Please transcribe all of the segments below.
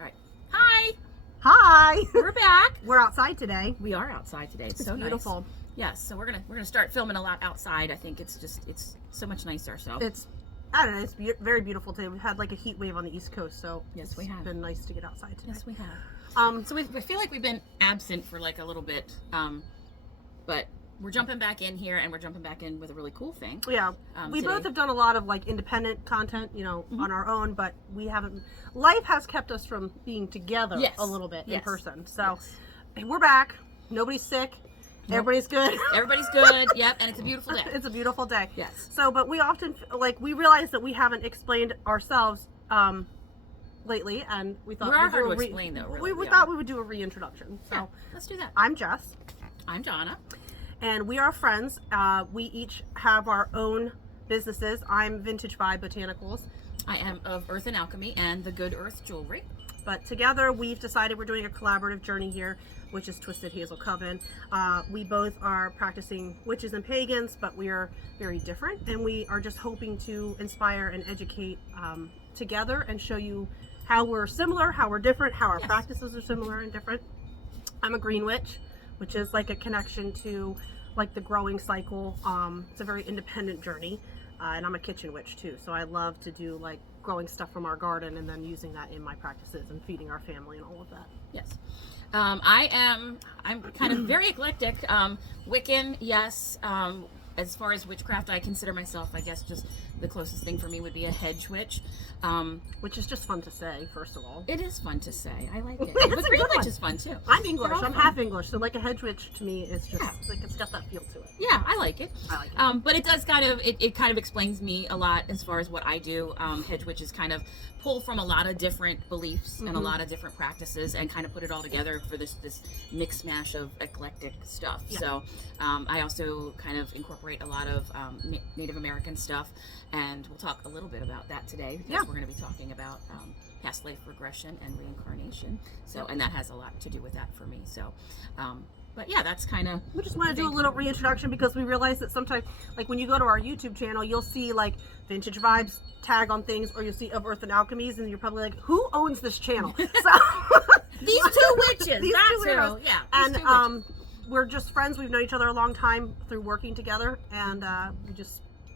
Right. Hi. Hi. We're back. We're outside today. We are outside today. It's so beautiful. Nice. Yes. So we're gonna start filming a lot outside. I think it's so much nicer. So I don't know. It's very beautiful today. We've had like a heat wave on the East Coast, so yes, we have. It's been nice to get outside today. Yes, we have. So I feel like we've been absent for like a little bit, but we're jumping back in here, and we're jumping back in with a really cool thing. Yeah, we both have done a lot of like independent content, on our own, but we haven't. Life has kept us from being together a little bit in person. So we're back. Nobody's sick. Nope. Everybody's good. Everybody's good. Yep, and it's a beautiful day. It's a beautiful day. Yes. So, but we often we realize that we haven't explained ourselves lately, and we thought we are hard to explain though. Really, we thought we would do a reintroduction. So yeah, let's do that. I'm Jess. I'm Donna. And we are friends. We each have our own businesses. I'm Vintage Vibe Botanicals. I am of Earth and Alchemy and the Good Earth Jewelry. But together we've decided we're doing a collaborative journey here, which is Twisted Hazel Coven. We both are practicing witches and pagans, but we are very different. And we are just hoping to inspire and educate together and show you how we're similar, how we're different, how our practices are similar and different. I'm a green witch, which is like a connection to like the growing cycle. It's a very independent journey. And I'm a kitchen witch too. So I love to do like growing stuff from our garden and then using that in my practices and feeding our family and all of that. Yes. I'm kind of very eclectic. Wiccan, yes. As far as witchcraft, I consider myself, I guess, just the closest thing for me would be a hedge witch. Which is just fun to say, first of all. It is fun to say. I like it. But green witch is fun too. I'm English. I'm half English. So like a hedge witch to me is just like it's got that feel to it. Yeah, I like it. I like it. But it does kind of, it kind of explains me a lot as far as what I do. Hedge witches kind of pull from a lot of different beliefs and a lot of different practices and kind of put it all together for this mix mash of eclectic stuff. Yeah. So I also kind of incorporate a lot of Native American stuff, and we'll talk a little bit about that today because we're going to be talking about past life regression and reincarnation. So, and that has a lot to do with that for me. So, but yeah, that's kind of. We just want to do a little reintroduction because we realize that sometimes, like when you go to our YouTube channel, you'll see like Vintage Vibes tag on things, or you'll see Of Earth and Alchemies, and you're probably like, who owns this channel? So these two witches. These that's two heroes. who. Yeah. And we're just friends. We've known each other a long time through working together, and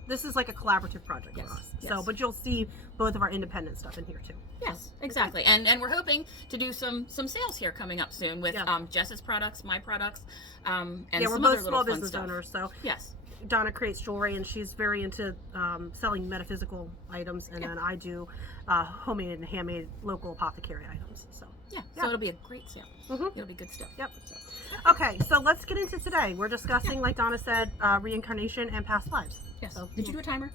this is like a collaborative project for us. Yes. So, but you'll see both of our independent stuff in here too. Yes, exactly. And we're hoping to do some sales here coming up soon with Jess's products, my products, and we're some both other small little fun business stuff. owners. So yes. Donna creates jewelry, and she's very into selling metaphysical items, and then I do homemade and handmade local apothecary items. So so it'll be a great sale. It'll be good stuff. Yep. So. Okay, so let's get into today. We're discussing, like Donna said, reincarnation and past lives. Yes. So, did you do a timer?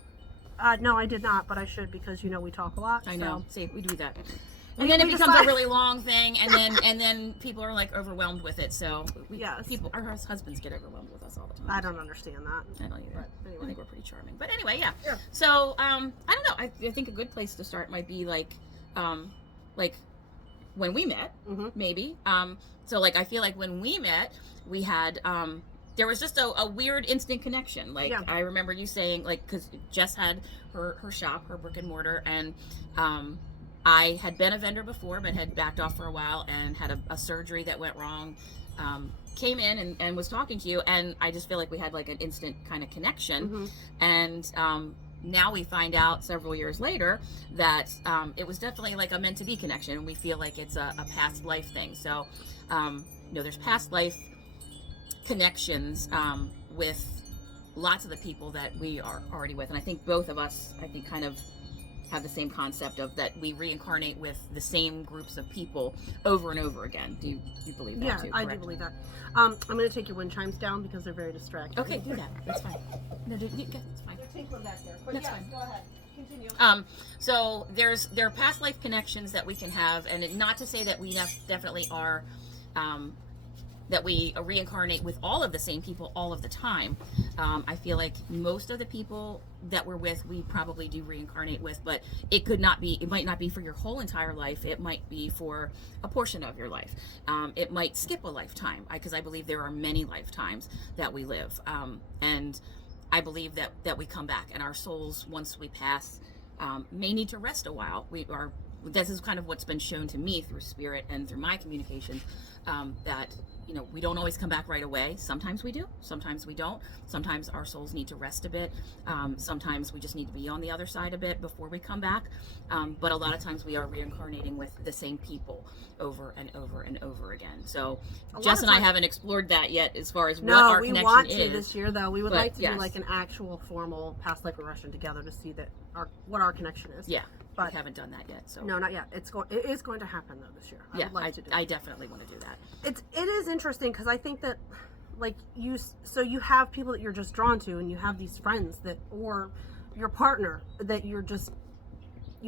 No, I did not, but I should because we talk a lot. I know. So. See, we do that. And then it becomes a really long thing, and then people are like overwhelmed with it. So our husbands get overwhelmed with us all the time. I don't understand that. I don't either. But anyway. I think we're pretty charming. But anyway, yeah. So I don't know. I think a good place to start might be like when we met, maybe. So like I feel like when we met, we had there was just a weird instant connection. Like I remember you saying like because Jess had her shop, her brick and mortar, and I had been a vendor before, but had backed off for a while and had a surgery that went wrong. Came in and was talking to you, and I just feel like we had like an instant kind of connection. And now we find out several years later that it was definitely like a meant to be connection, and we feel like it's a past life thing. So, there's past life connections with lots of the people that we are already with, and I think both of us, kind of have the same concept of that we reincarnate with the same groups of people over and over again. Do you believe that too? Yeah, I do believe that. I'm going to take your wind chimes down because they're very distracting. Okay, do that. That's fine. No, that's fine. They're tinkling back there. But that's fine. Go ahead. Continue. So there are past life connections that we can have, and not to say that we definitely are that we reincarnate with all of the same people all of the time. I feel like most of the people that we're with, we probably do reincarnate with, but it might not be for your whole entire life. It might be for a portion of your life. It might skip a lifetime, because I believe there are many lifetimes that we live. And I believe that we come back, and our souls, once we pass, may need to rest a while. this is kind of what's been shown to me through spirit and through my communications, that we don't always come back right away. Sometimes we do, sometimes we don't. Sometimes our souls need to rest a bit. Sometimes we just need to be on the other side a bit before we come back. But a lot of times we are reincarnating with the same people over and over and over again. So Jess and I haven't explored that yet as far as what our connection is. No, we want to this year, though. We would like to yes. do like an actual formal past life regression together to see that what our connection is. Yeah. But we haven't done that yet. So no, not yet. It is going to happen though this year. I would like to do I definitely want to do that. It is interesting because I think that like you have people that you're just drawn to, and you have these friends that, or your partner that you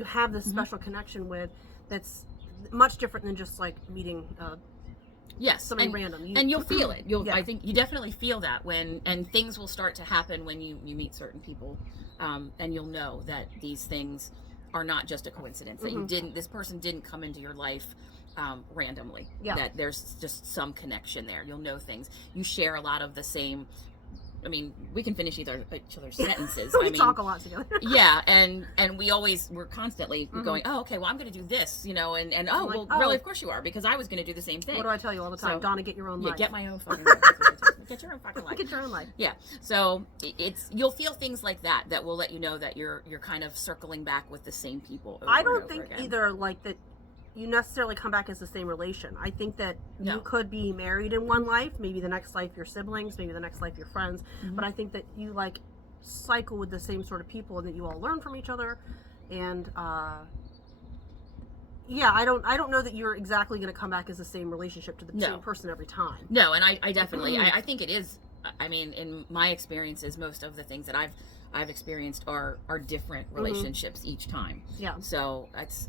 have this special connection with that's much different than just like meeting yes, somebody random. And you'll feel it. I think you definitely feel that and things will start to happen when you meet certain people, and you'll know that these things are not just a coincidence, that this person didn't come into your life randomly, that there's just some connection there. You'll know things. You share a lot of the same, I mean, we can finish each other's sentences. We talk a lot together. Yeah, and we're constantly going, oh, okay, well, I'm going to do this, and oh, like, well, really, of course you are, because I was going to do the same thing. What do I tell you all the time? Donna, get your own life. Yeah, get my own fucking life. Get your own fucking life. Get your own life. Yeah, so you'll feel things like that will let you know that you're kind of circling back with the same people over I don't and over think again. either like that you necessarily come back as the same relation. I think that No. you could be married in one life, maybe the next life your siblings, maybe the next life your friends, but I think that you like cycle with the same sort of people and that you all learn from each other. And I don't know that you're exactly going to come back as the same relationship to the same person every time. No, and I definitely I think it is. I mean, in my experiences, most of the things that I've experienced are different relationships each time. Yeah. So that's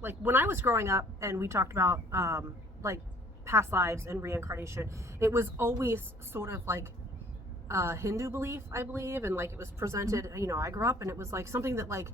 like when I was growing up and we talked about like past lives and reincarnation, it was always sort of like a Hindu belief, I believe, and like it was presented, I grew up and it was like something that like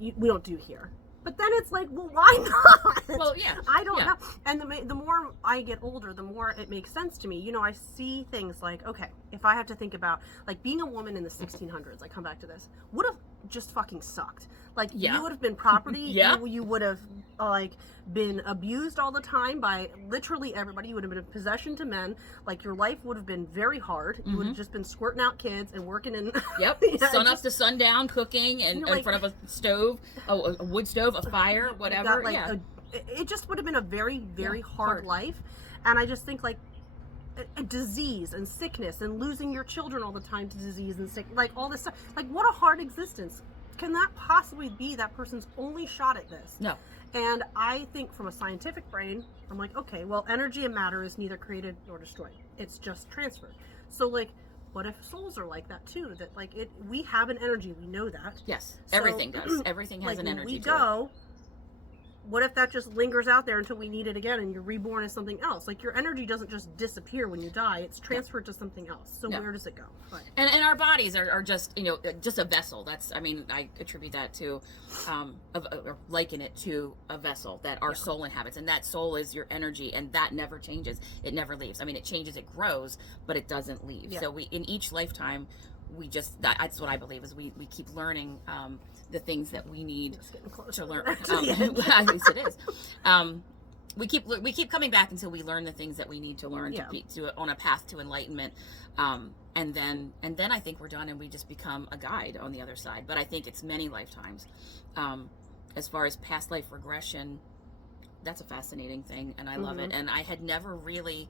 we don't do here. But then it's like, well, why not? Well, yeah. I don't know. And the more I get older, the more it makes sense to me. I see things like, okay, if I have to think about, like, being a woman in the 1600s, I come back to this, would have just fucking sucked. Like, you would have been property. You would have, like, been abused all the time by literally everybody. You would have been a possession to men. Like, your life would have been very hard. You would have just been squirting out kids and working in... Yep, sun up to sundown, cooking, and in front of a stove, a wood stove, a fire, whatever. It just would have been a very, very hard life. And I just think, like, a disease and sickness and losing your children all the time to disease and sick, like, all this stuff. Like, what a hard existence. Can that possibly be that person's only shot at this? No. And I think from a scientific brain, I'm like, okay, well, energy and matter is neither created nor destroyed. It's just transferred. So, like, what if souls are like that too? That, like, we have an energy. We know that. Yes. So, everything does. Everything has like, an energy when we to go, what if that just lingers out there until we need it again and you're reborn as something else? Like, your energy doesn't just disappear when you die. It's transferred to something else. So where does it go? But, and our bodies are just, just a vessel. That's, I mean, I attribute that to, or liken it to a vessel that our soul inhabits. And that soul is your energy, and that never changes. It never leaves. I mean, it changes, it grows, but it doesn't leave. Yeah. So in each lifetime, that's what I believe is we keep learning the things that we need to learn. At least it is. We keep coming back until we learn the things that we need to learn to be on a path to enlightenment. And then I think we're done and we just become a guide on the other side. But I think it's many lifetimes. As far as past life regression, that's a fascinating thing, and I love it. And I had never really.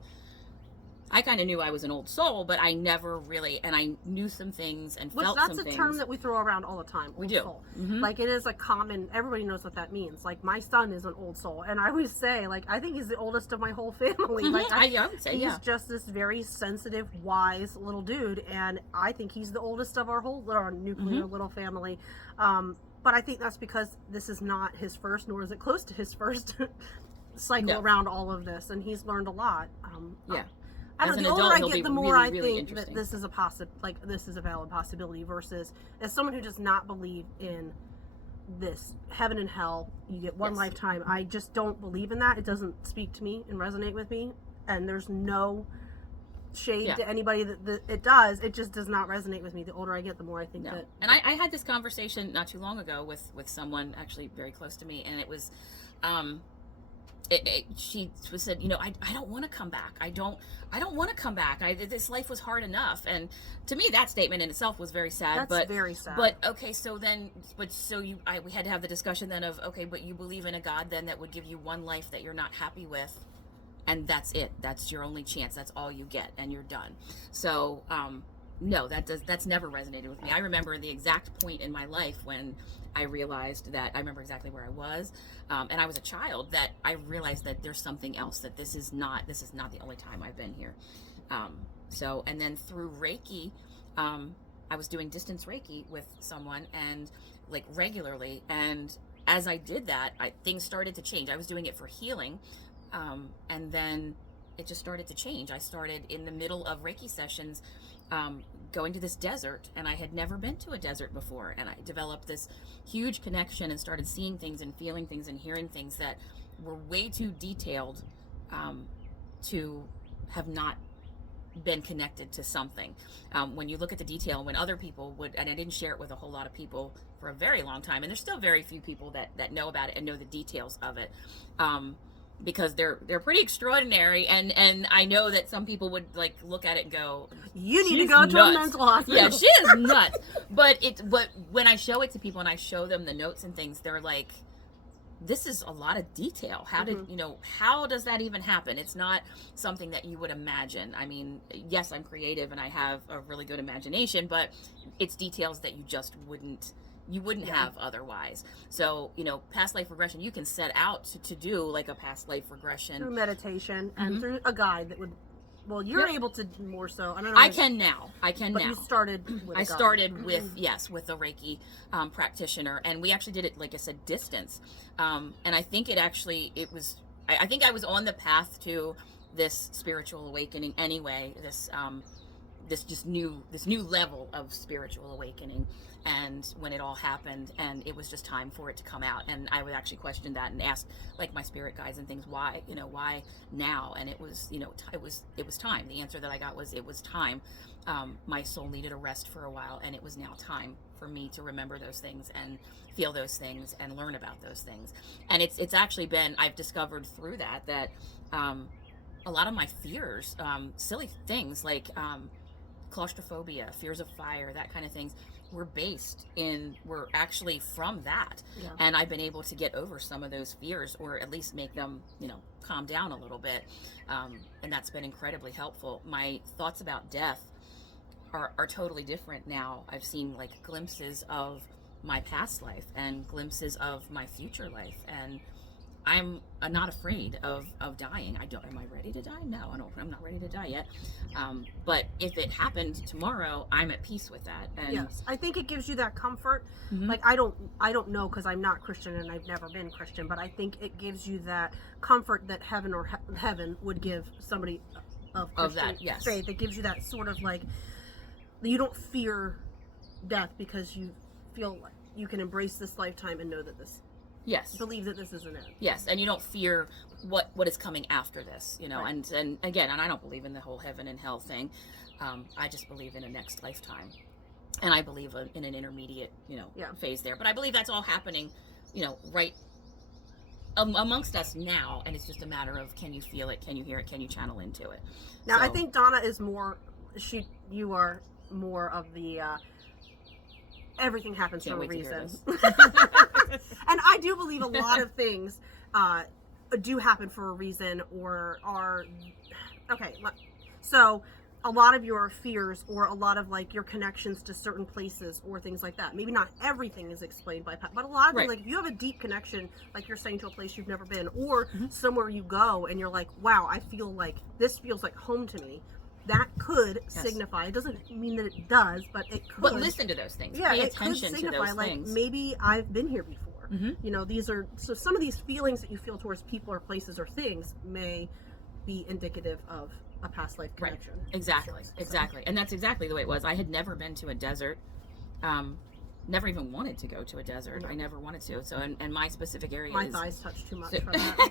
I kind of knew I was an old soul, but I never really, and I knew some things and felt some things. That's a term that we throw around all the time. We do. Soul. Like, it is a common, everybody knows what that means. Like, my son is an old soul, and I always say, like, I think he's the oldest of my whole family. Like, I would say, he's just this very sensitive, wise little dude, and I think he's the oldest of our whole little nuclear little family. But I think that's because this is not his first, nor is it close to his first cycle around all of this, and he's learned a lot. I don't know, the older I get, the more I think that this is this is a valid possibility, versus as someone who does not believe in this heaven and hell, you get one lifetime. I just don't believe in that. It doesn't speak to me and resonate with me, and there's no shade to anybody that it does. It just does not resonate with me. The older I get, the more I think that. And I had this conversation not too long ago with someone actually very close to me, and it was, she said, you know, I don't want to come back. I don't want to come back. This life was hard enough. And to me, that statement in itself was very sad. That's very sad. But okay, so then, we had to have the discussion then of, okay, but you believe in a God then that would give you one life that you're not happy with, and that's it. That's your only chance. That's all you get, and you're done. So, no, that's never resonated with me. I remember the exact point in my life when I realized that, I remember exactly where I was, and I was a child, that I realized that there's something else, that this is not the only time I've been here. So, and then through Reiki, I was doing distance Reiki with someone, and like regularly, and as I did that, things started to change. I was doing it for healing, and then it just started to change. I started in the middle of Reiki sessions, going to this desert, and I had never been to a desert before, and I developed this huge connection and started seeing things and feeling things and hearing things that were way too detailed to have not been connected to something. When you look at the detail, when other people would, and I didn't share it with a whole lot of people for a very long time, and there's still very few people that know about it and know the details of it, because they're pretty extraordinary, and I know that some people would like look at it and go, you need to go to a mental hospital. Yeah, she is nuts. But when I show it to people and I show them the notes and things, they're like, this is a lot of detail. How did, how does that even happen? It's not something that you would imagine. I mean, yes, I'm creative and I have a really good imagination, but it's details that you just wouldn't have otherwise. So, past life regression, you can set out to do like a past life regression through meditation and through a guide that would, well, you're able to more so. I don't know. I can now. But you started with I started with a Reiki practitioner, and we actually did it, like I said, distance. And I think it was I think I was on the path to this spiritual awakening anyway, this new level of spiritual awakening. And when it all happened, and it was just time for it to come out, and I would actually question that and ask like my spirit guides and things, why now? And it was it was time. The answer that I got was, it was time. My soul needed a rest for a while, and it was now time for me to remember those things and feel those things and learn about those things. And it's actually been, I've discovered through that a lot of my fears, silly things like claustrophobia, fears of fire, that kind of things, were actually from that. And I've been able to get over some of those fears, or at least make them calm down a little bit, and that's been incredibly helpful. My thoughts about death are totally different now. I've seen like glimpses of my past life and glimpses of my future life, and I'm not afraid of dying. Am I ready to die? No, I'm not ready to die yet. But if it happened tomorrow, I'm at peace with that. And yes, I think it gives you that comfort. Like I don't know, because I'm not Christian and I've never been Christian, but I think it gives you that comfort that heaven would give somebody of Christian faith. It gives you that sort of like, you don't fear death because you feel like you can embrace this lifetime and know that believe that this isn't it. Yes, and you don't fear what is coming after this, Right. And again, and I don't believe in the whole heaven and hell thing. I just believe in a next lifetime, and I believe in an intermediate, phase there. But I believe that's all happening, right amongst us now, and it's just a matter of, can you feel it, can you hear it, can you channel into it? Now, I think Donna is more. You are more of the. Everything happens for a reason. And I do believe a lot of things do happen for a reason, or are okay. So a lot of your fears, or a lot of like your connections to certain places or things like that, maybe not everything is explained by, but a lot of them, like if you have a deep connection, like you're saying, to a place you've never been, or somewhere you go and you're like, wow, I feel like this feels like home to me. That could signify. It doesn't mean that it does, but it could. But listen to those things. Pay attention to those like, things. Maybe I've been here before. These are some of these feelings that you feel towards people or places or things may be indicative of a past life connection. Right. Exactly. And that's exactly the way it was. I had never been to a desert. Never even wanted to go to a desert. I never wanted to. So, and my specific area my thighs touch too much for that.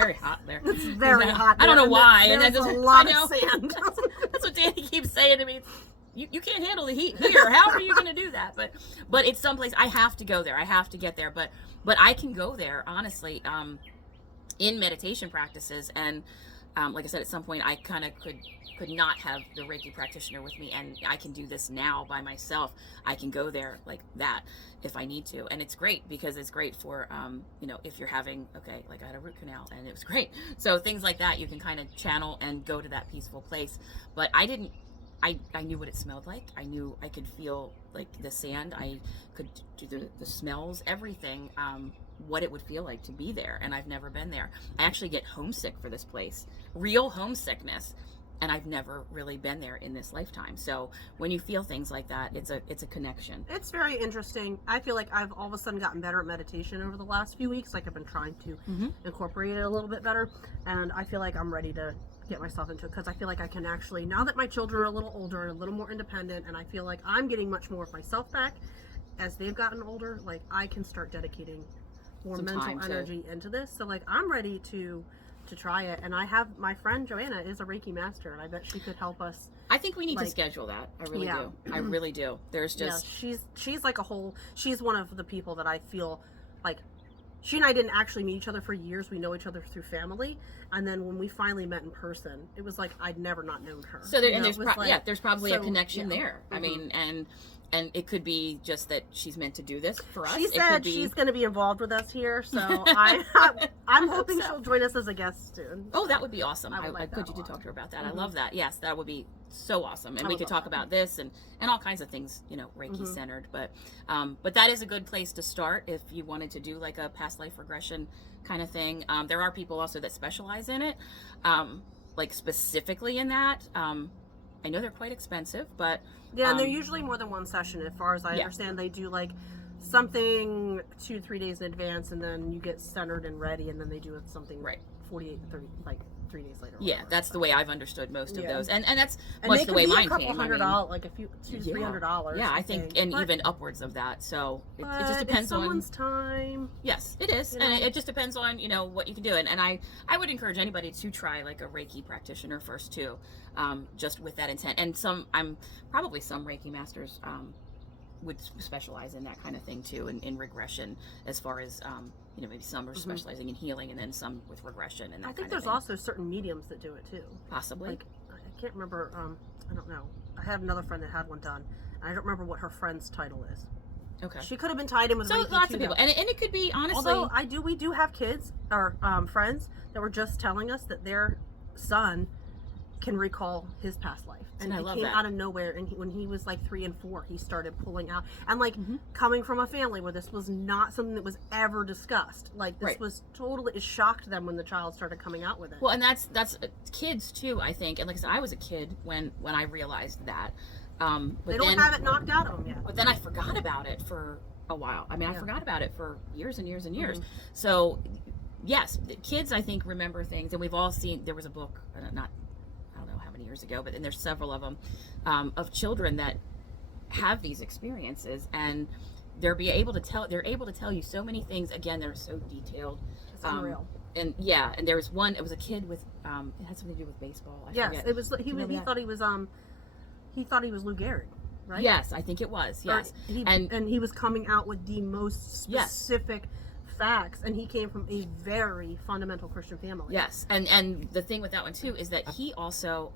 very hot there. It's very hot. I don't know why. There's a lot of sand. That's what Danny keeps saying to me. You can't handle the heat here. How are you going to do that? But it's someplace I have to go there. I have to get there. But I can go there honestly in meditation practices, and like I said, at some point I kind of could not have the Reiki practitioner with me, and I can do this now by myself. I can go there like that if I need to, and it's great because it's great for if you're having like I had a root canal and it was great. So things like that you can kind of channel and go to that peaceful place. But I knew what it smelled like. I knew I could feel like the sand. I could do the smells, everything, what it would feel like to be there. And I've never been there. I actually get homesick for this place, real homesickness. And I've never really been there in this lifetime. So when you feel things like that, it's a connection. It's very interesting. I feel like I've all of a sudden gotten better at meditation over the last few weeks. Like I've been trying to incorporate it a little bit better. And I feel like I'm ready to get myself into it because I feel like I can actually, now that my children are a little older and a little more independent, and I feel like I'm getting much more of myself back as they've gotten older, like I can start dedicating more mental energy into this. So like I'm ready to try it, and I have my friend Joanna is a Reiki master, and I bet she could help us. I think we need to schedule that. I really do. I really do. There's just she's like she's one of the people that I feel like she and I didn't actually meet each other for years. We know each other through family, and then when we finally met in person, it was like I'd never not known her. So there's probably a connection there. I mean, and it could be just that she's meant to do this for us. She said she's going to be involved with us here, so I'm hoping she'll join us as a guest soon. Oh, that would be awesome. I could you to talk to her about that. I love that. Yes, that would be so awesome. And we could talk about this and all kinds of things, Reiki centered. But that is a good place to start if you wanted to do like a past life regression kind of thing. There are people also that specialize in it, like specifically in that. I know they're quite expensive, but and they're usually more than one session. As far as I understand, they do like something 2-3 days in advance, and then you get centered and ready, and then they do something 48 30 like 3 days later. Yeah, that's the way I've understood most of those, and that's much the way mine came. $100, like a few $200-$300. Yeah, I think, and even upwards of that. So it just depends on someone's time. Yes, it is, and it just depends on what you can do. And I would encourage anybody to try like a Reiki practitioner first too, just with that intent. And probably some Reiki masters would specialize in that kind of thing too, in regression, as far as maybe some are specializing in healing, and then some with regression and that. I think there's also certain mediums that do it too. Possibly. Like I can't remember. I don't know. I had another friend that had one done. I don't remember what her friend's title is. Okay. She could have been tied in with Reiki lots of people, and it could be honestly. Although we do have kids or friends that were just telling us that their son can recall his past life, and it came out of nowhere. And when he was like 3 and 4, he started pulling out, and like coming from a family where this was not something that was ever discussed. Like this was totally, it shocked them when the child started coming out with it. Well, and that's kids too, I think. And like I said, I was a kid when I realized that. But they don't have it knocked out of them yet. But then I forgot about it for a while. I mean, I forgot about it for years and years and years. So yes, the kids I think remember things, and we've all seen. There was a book, not. Years ago, but then there's several of them of children that have these experiences, and they're able to tell you so many things. Again, they're so detailed. It's unreal. And there was one. It was a kid with it had something to do with baseball. I forget. It was. He thought he was Lou Gehrig, right? Yes, I think it was. Yes, and he was coming out with the most specific facts, and he came from a very fundamental Christian family. Yes, and the thing with that one too is that he also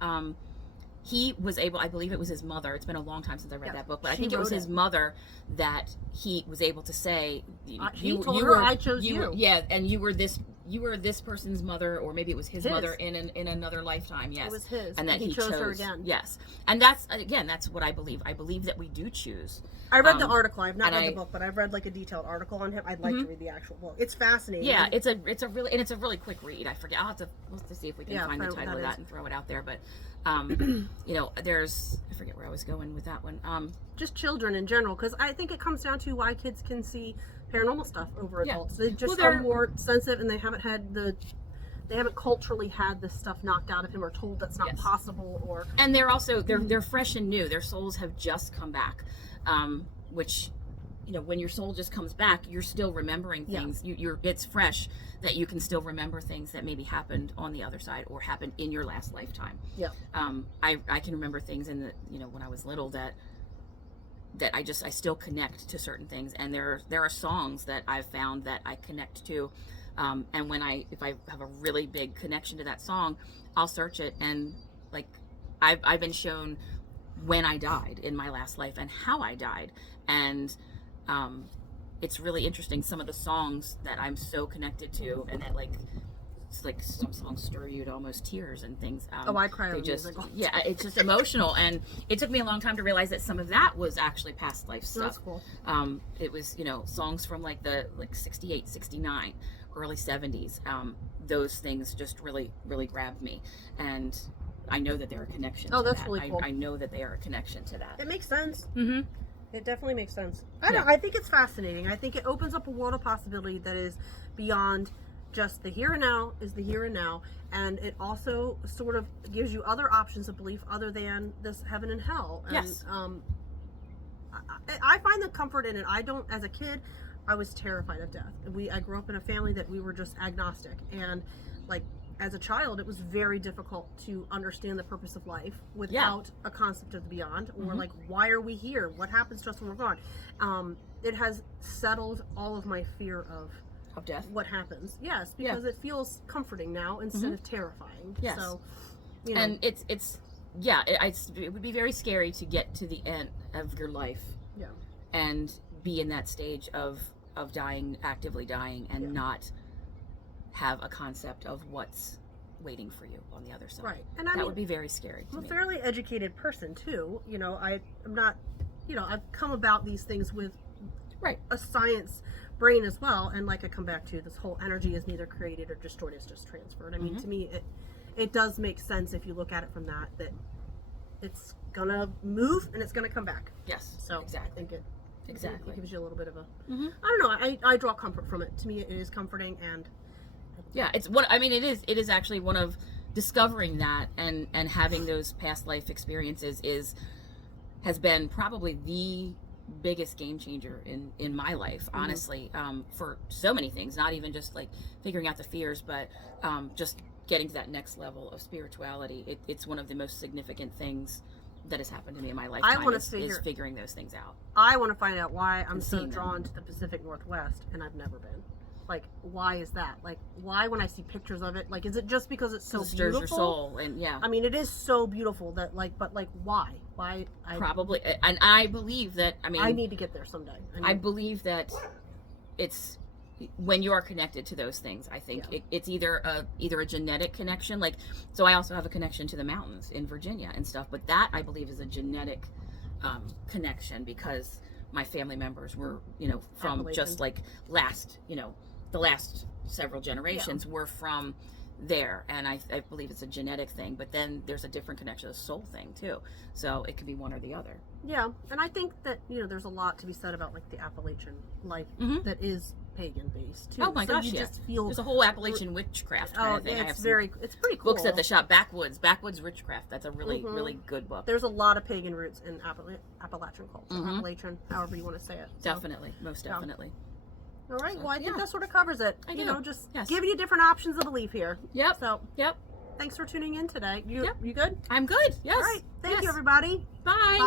he was able, I believe it was his mother, it's been a long time since I read that book, but I think it was his mother that he was able to say, he told her, I chose you. Yeah, and you were this person's mother, or maybe it was his mother in another lifetime. Yes, it was his, and that he chose her again. Yes, and that's what I believe. I believe that we do choose. I read the article. I've not read the book, but I've read like a detailed article on him. I'd like to read the actual book. It's fascinating. Yeah, it's a really quick read. I forget. We'll have to see if we can find the title of that and throw it out there. But there's, I forget where I was going with that one. Just children in general, because I think it comes down to why kids can see paranormal stuff over adults. They just are more sensitive, and they haven't culturally had this stuff knocked out of him or told that's not possible. And they're also they're fresh and new. Their souls have just come back, which you know, when your soul just comes back, you're still remembering things. It's fresh, that you can still remember things that maybe happened on the other side or happened in your last lifetime. Yeah. I can remember things in the, you know, when I was little that I still connect to certain things, and there are songs that I've found that I connect to, and if I have a really big connection to that song, I'll search it, and like I've been shown when I died in my last life and how I died, and it's really interesting, some of the songs that I'm so connected to, and that like, it's like some songs stir you to almost tears and things. I cry over just music. Yeah, it's just emotional, and it took me a long time to realize that some of that was actually past life stuff. That's cool. It was, you know, songs from like 68, 69, early 70s. Those things just really grabbed me, and I know that they're a connection. Oh, to that's that. really cool. I know that they are a connection to that. It makes sense. Mm-hmm. It definitely makes sense. I think it's fascinating. I think it opens up a world of possibility that is beyond just the here and now is the here and now, and it also sort of gives you other options of belief other than this heaven and hell. And, Yes. I find the comfort in it. As a kid, I was terrified of death. I grew up in a family that we were just agnostic, and like as a child, it was very difficult to understand the purpose of life without a concept of the beyond, or like, why are we here? What happens to us when we're gone? It has settled all of my fear of death, what happens. Yes, because it feels comforting now instead of terrifying. Yes. So, you know. And it would be very scary to get to the end of your life, and be in that stage of dying, actively dying, and not have a concept of what's waiting for you on the other side. Right. And that would be very scary to I'm me. a fairly educated person too. You know, I'm not, you know, I've come about these things with a science brain as well, and like I come back to, this whole energy is neither created or destroyed, it's just transferred. I mean, to me it does make sense if you look at it from that it's gonna move and it's gonna come back. Yes. So exactly. I think it gives you a little bit of a Mm-hmm. I don't know, I draw comfort from it. To me it is comforting, and it is actually one of discovering that and having those past life experiences has been probably the biggest game changer in my life, honestly, for so many things, not even just like figuring out the fears, but just getting to that next level of spirituality. It's one of the most significant things that has happened to me in my lifetime. Is figuring those things out. I want to find out why I'm so seeing drawn to the Pacific Northwest, and I've never been. Like, why is that? Like, why when I see pictures of it, like, is it just because it's so It stirs beautiful? your soul, and I mean, it is so beautiful that, like, but like, why? Why? Probably, and I believe that. I mean, I need to get there someday. I believe that it's when you are connected to those things. I think it's either a genetic connection, like, so I also have a connection to the mountains in Virginia and stuff, but that I believe is a genetic connection, because my family members were, you know, from Appalachian. just like the last several generations were from there, and I believe it's a genetic thing, but then there's a different connection, a soul thing too, so it could be one or the other. Yeah, and I think that, you know, there's a lot to be said about like the Appalachian life that is pagan based too. Oh my gosh, you just feel there's a whole Appalachian witchcraft kind of thing. Yeah, I have it's pretty cool. books at the shop. Backwoods Witchcraft. That's a really good book. There's a lot of pagan roots in Appalachian culture. Appalachian, however you want to say it. So. Definitely, most definitely. All right. Well, I think that sort of covers it. You know, just Yes. giving you different options of belief here. Yep. So, Yep. thanks for tuning in today. You good? I'm good. Yes. All right. Thank you, Yes. everybody. Bye.